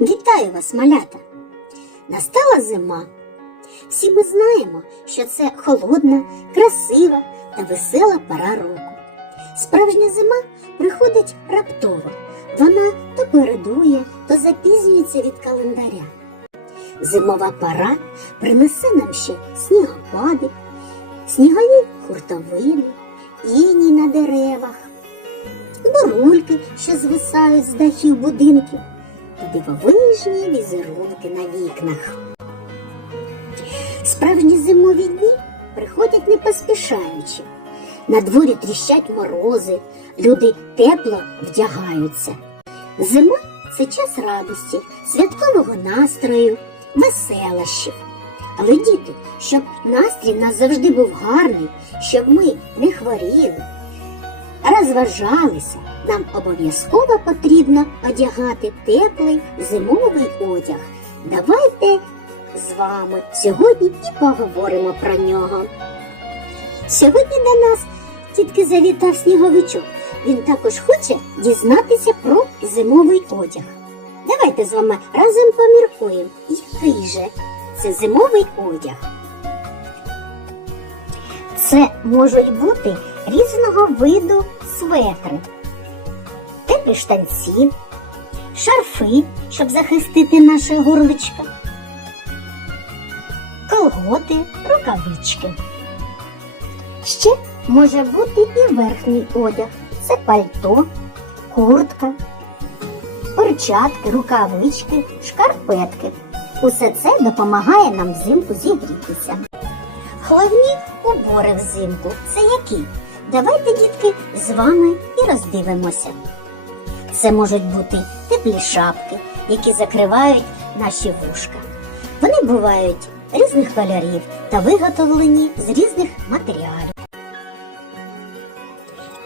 Вітаю вас, малята! Настала зима. Всі ми знаємо, що це холодна, красива та весела пора року. Справжня зима приходить раптово. Вона то передує, то запізнюється від календаря. Зимова пора принесе нам ще снігопади, снігові хуртовини, іній на деревах, бурульки, що звисають з дахів будинків, дивовижні візерунки на вікнах. Справжні зимові дні приходять не поспішаючи. На дворі тріщать морози, люди тепло вдягаються. Зима це час радості, святкового настрою, веселощів. Але діти, щоб настрій в нас завжди був гарний, щоб ми не хворіли, розважалися, нам обов'язково потрібно одягати теплий зимовий одяг. Давайте з вами сьогодні і поговоримо про нього. Сьогодні до нас тільки завітав сніговичок. Він також хоче дізнатися про зимовий одяг. Давайте з вами разом поміркуємо, який же це зимовий одяг. Це можуть бути різного виду светри, теплі штанці, шарфи, щоб захистити наше горличко, колготи, рукавички. Ще може бути і верхній одяг. Це пальто, куртка, перчатки, рукавички, шкарпетки. Усе це допомагає нам взимку зігрітися. Головні убори взимку це які? Давайте, дітки, з вами і роздивимося. Це можуть бути теплі шапки, які закривають наші вушка. Вони бувають різних кольорів та виготовлені з різних матеріалів.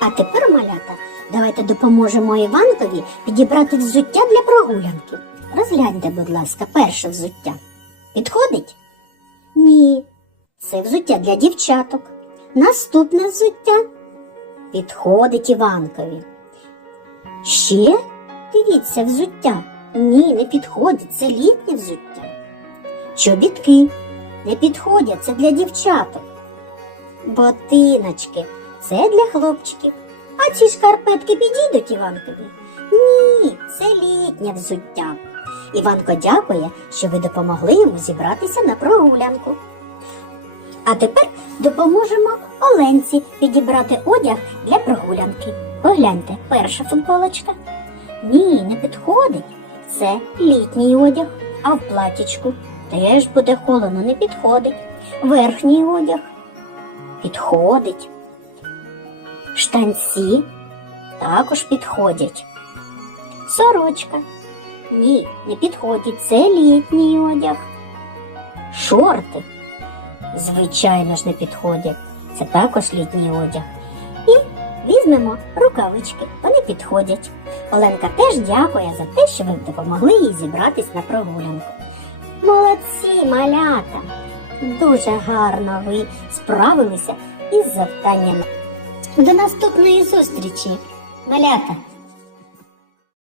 А тепер, малята, давайте допоможемо Іванкові підібрати взуття для прогулянки. Розгляньте, будь ласка, перше взуття. Підходить? Ні. Це взуття для дівчаток. Наступне взуття підходить Іванкові. Ще дивіться взуття. Ні, не підходить, це літнє взуття. Чобітки не підходять, це для дівчаток. Ботиночки це для хлопчиків. А ці шкарпетки підійдуть Іванкові? Ні, це літнє взуття. Іванко дякує, що ви допомогли йому зібратися на прогулянку. А тепер допоможемо Оленці підібрати одяг для прогулянки. Погляньте, перша футболочка. Ні, не підходить. Це літній одяг, а в платічку теж буде холодно, не підходить. Верхній одяг підходить. Штанці також підходять. Сорочка. Ні, не підходить. Це літній одяг. Шорти. Звичайно ж не підходять. Це також літній одяг. І візьмемо рукавички. Вони підходять. Оленка теж дякує за те, що ви допомогли їй зібратись на прогулянку. Молодці, малята! Дуже гарно ви справилися із завданнями. До наступної зустрічі, малята!